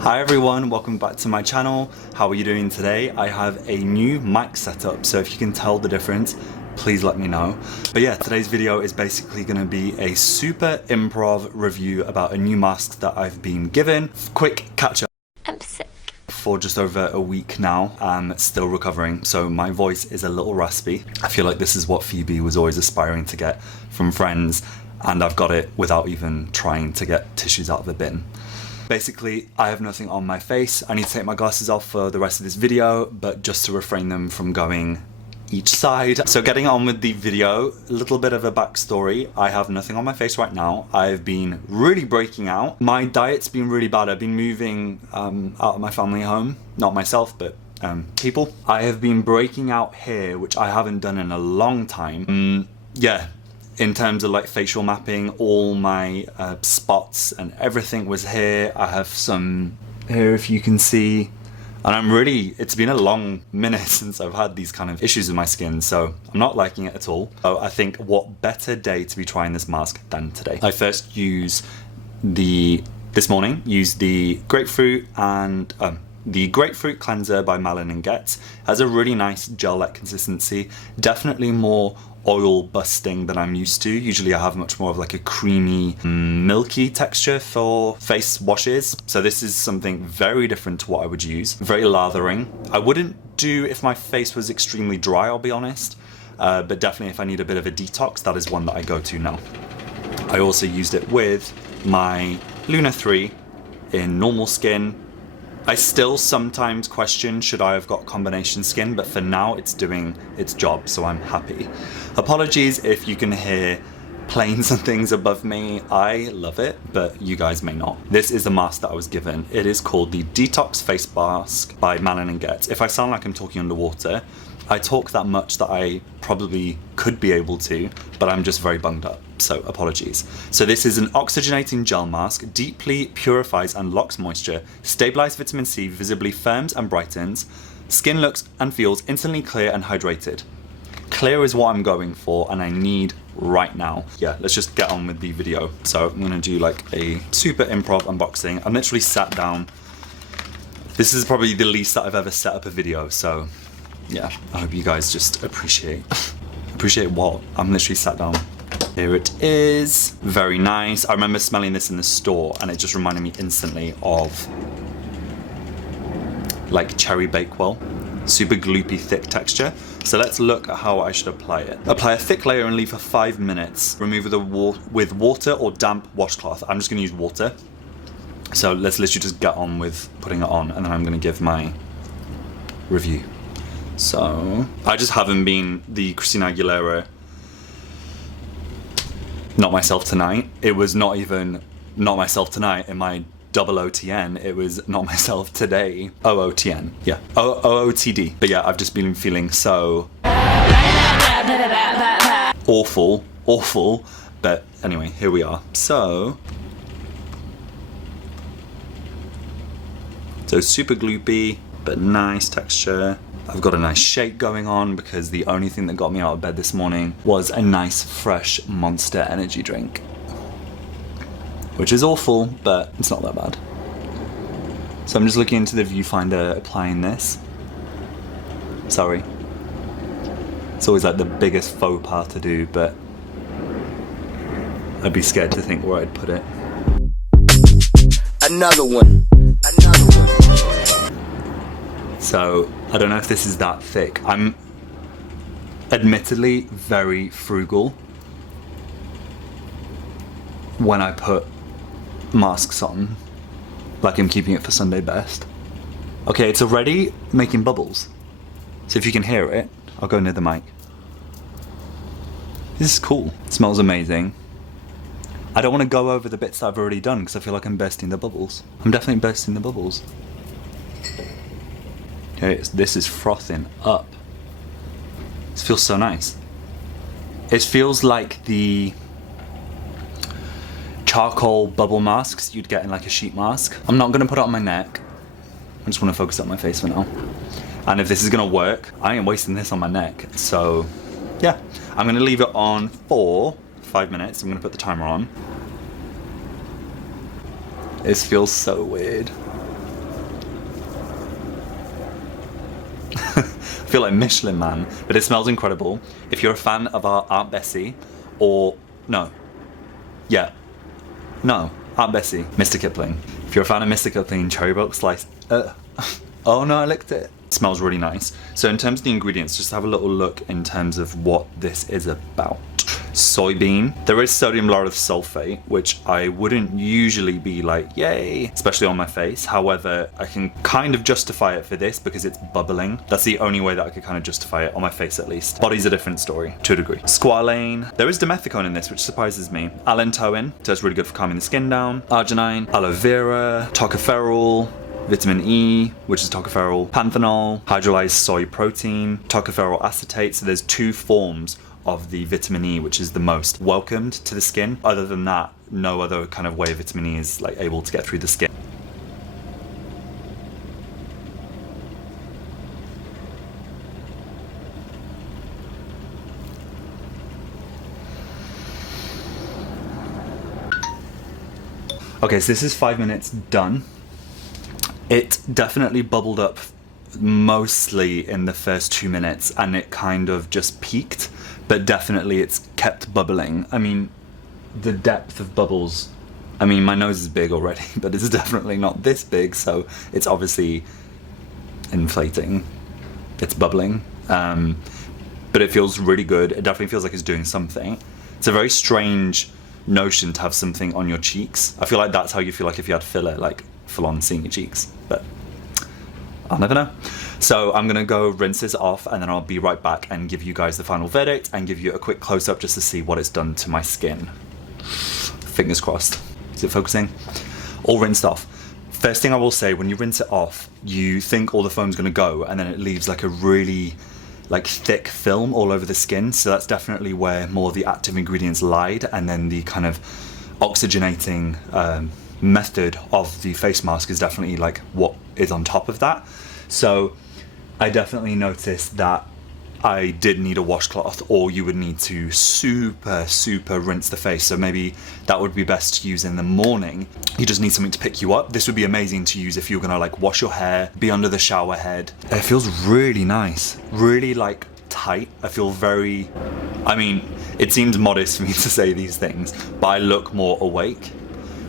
Hi everyone, welcome back to my channel. How are you doing today? I have a new mic setup, so if you can tell the difference, please let me know. But yeah, today's video is basically going to be a super improv review about a new mask that I've been given. Quick catch up. I'm sick. For just over a week now. I'm still recovering, so my voice is a little raspy. I feel like this is what Phoebe was always aspiring to get from Friends, and I've got it without even trying to get tissues out of the bin. Basically, I have nothing on my face. I need to take my glasses off for the rest of this video, but just to refrain them from going each side. So getting on with the video, a little bit of a backstory. I have nothing on my face right now. I've been really breaking out. My diet's been really bad. I've been moving out of my family home. Not myself, but people. I have been breaking out here, which I haven't done in a long time. Yeah. In terms of like facial mapping, all my spots and everything was here. I have some here if you can see. And it's been a long minute since I've had these kind of issues with my skin, so I'm not liking it at all. So I think what better day to be trying this mask than today. I first this morning, used the grapefruit and the grapefruit cleanser by Malin Goetz. Has a really nice gel-like consistency, definitely more oil busting than I'm used to. Usually I have much more of like a creamy, milky texture for face washes. So this is something very different to what I would use. Very lathering. I wouldn't do if my face was extremely dry, I'll be honest. But definitely if I need a bit of a detox, that is one that I go to now. I also used it with my Luna 3 in normal skin. I still sometimes question should I have got combination skin, but for now it's doing its job, so I'm happy. Apologies if you can hear planes and things above me. I love it, but you guys may not. This is the mask that I was given. It is called the Detox Face Mask by Malin Goetz. If I sound like I'm talking underwater, I talk that much that I probably could be able to, but I'm just very bunged up, so apologies. So this is an oxygenating gel mask, deeply purifies and locks moisture, stabilizes vitamin C, visibly firms and brightens, skin looks and feels instantly clear and hydrated. Clear is what I'm going for and I need right now. Yeah, let's just get on with the video. So I'm gonna do like a super improv unboxing. I'm literally sat down. This is probably the least that I've ever set up a video, so yeah, I hope you guys just appreciate what? I'm literally sat down. Here it is. Very nice. I remember smelling this in the store and it just reminded me instantly of like cherry bakewell. Super gloopy, thick texture. So let's look at how I should apply it. Apply a thick layer and leave for 5 minutes. Remove with water or damp washcloth. I'm just gonna use water. So let's literally just get on with putting it on and then I'm gonna give my review. So, I just haven't been the Christina Aguilera Not Myself Tonight. It was not even Not Myself Tonight in my OOTN. It was Not Myself Today. OOTN. Yeah. OOTD. But yeah, I've just been feeling so awful. But anyway, here we are. So super gloopy, but nice texture. I've got a nice shake going on because the only thing that got me out of bed this morning was a nice fresh Monster energy drink. Which is awful, but it's not that bad. So I'm just looking into the viewfinder applying this. Sorry. It's always like the biggest faux pas to do, but I'd be scared to think where I'd put it. Another one. So, I don't know if this is that thick. I'm admittedly very frugal when I put masks on. Like I'm keeping it for Sunday best. Okay, it's already making bubbles. So if you can hear it, I'll go near the mic. This is cool. It smells amazing. I don't want to go over the bits that I've already done because I feel like I'm bursting the bubbles. I'm definitely bursting the bubbles. Okay, this is frothing up. This feels so nice. It feels like the charcoal bubble masks you'd get in like a sheet mask. I'm not gonna put it on my neck. I just wanna focus on my face for now. And if this is gonna work, I ain't wasting this on my neck. So yeah, I'm gonna leave it on for 5 minutes. I'm gonna put the timer on. This feels so weird. I feel like Michelin Man, but it smells incredible. If you're a fan of our Aunt Bessie, or no, Aunt Bessie, Mr. Kipling. If you're a fan of Mr. Kipling Cherry Bulk Slice, oh no, I licked it. It smells really nice. So in terms of the ingredients, just have a little look in terms of what this is about. Soybean. There is sodium lauryl sulfate, which I wouldn't usually be like, yay, especially on my face. However, I can kind of justify it for this because it's bubbling. That's the only way that I could kind of justify it on my face, at least. Body's a different story, to a degree. Squalane. There is dimethicone in this, which surprises me. Allantoin, so it's really good for calming the skin down. Arginine, aloe vera, tocopherol, vitamin E, which is tocopherol, panthenol, hydrolyzed soy protein, tocopherol acetate. So there's 2 forms of the vitamin E, which is the most welcomed to the skin. Other than that, no other kind of way vitamin E is like able to get through the skin. Okay, so this is 5 minutes done. It definitely bubbled up mostly in the first 2 minutes, and it kind of just peaked, but definitely it's kept bubbling. I mean, the depth of bubbles, I mean, my nose is big already, but it's definitely not this big, so it's obviously inflating. It's bubbling, but it feels really good. It definitely feels like it's doing something. It's a very strange notion to have something on your cheeks. I feel like that's how you feel like if you had filler, like full on seeing your cheeks, but I'll never know. So I'm gonna go rinse this off, and then I'll be right back and give you guys the final verdict and give you a quick close-up just to see what it's done to my skin. Fingers crossed. Is it focusing? All rinsed off. First thing I will say, when you rinse it off, you think all the foam's gonna go, and then it leaves like a really like thick film all over the skin. So that's definitely where more of the active ingredients lied, and then the kind of oxygenating method of the face mask is definitely like what is on top of that. So I definitely noticed that I did need a washcloth, or you would need to super rinse the face. So maybe that would be best to use in the morning. You just need something to pick you up. This would be amazing to use if you're gonna like wash your hair, be under the shower head. It feels really nice, really like tight. I feel very, I mean, it seems modest for me to say these things, but I look more awake,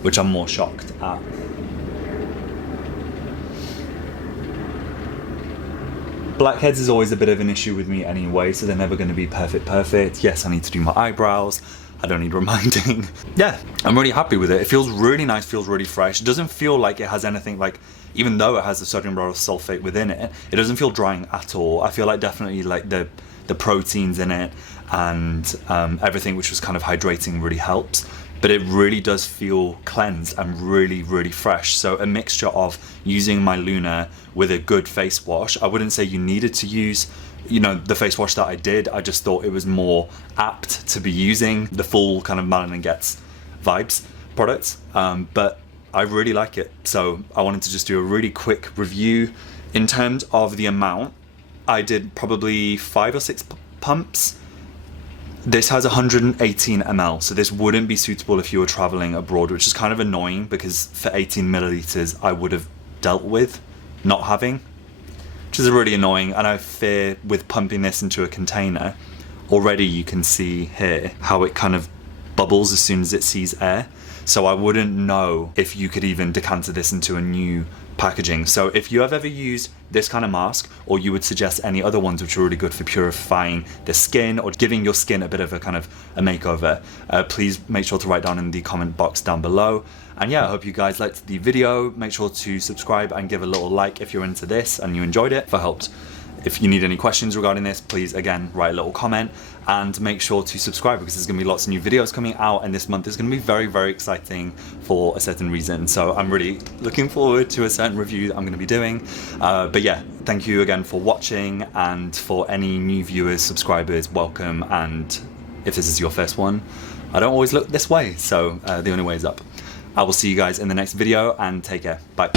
which I'm more shocked at. Blackheads is always a bit of an issue with me anyway, so they're never going to be perfect. Yes, I need to do my eyebrows. I don't need reminding. Yeah, I'm really happy with it. It feels really nice, feels really fresh. It doesn't feel like it has anything like, even though it has the sodium lauryl sulfate within it, it doesn't feel drying at all. I feel like definitely like the proteins in it and everything which was kind of hydrating really helps. But it really does feel cleansed and really fresh. So a mixture of using my Luna with a good face wash. I wouldn't say you needed to use, you know, the face wash that I did. I just thought it was more apt to be using the full kind of Malin Goetz vibes products. But I really like it. So I wanted to just do a really quick review. In terms of the amount, I did probably 5 or 6 pumps. This has 118 ml, so this wouldn't be suitable if you were traveling abroad, which is kind of annoying because for 18 milliliters I would have dealt with not having, which is really annoying. And I fear with pumping this into a container, already you can see here how it kind of bubbles as soon as it sees air. So I wouldn't know if you could even decanter this into a new packaging. So if you have ever used this kind of mask, or you would suggest any other ones which are really good for purifying the skin or giving your skin a bit of a kind of a makeover, please make sure to write down in the comment box down below. And yeah, I hope you guys liked the video. Make sure to subscribe and give a little like if you're into this and you enjoyed it, if it helped. If you need any questions regarding this, please again write a little comment, and make sure to subscribe because there's going to be lots of new videos coming out, and this month is going to be very exciting for a certain reason. So I'm really looking forward to a certain review that I'm going to be doing. But yeah, thank you again for watching, and for any new viewers, subscribers, welcome. And if this is your first one, I don't always look this way, so the only way is up. I will see you guys in the next video, and take care. Bye.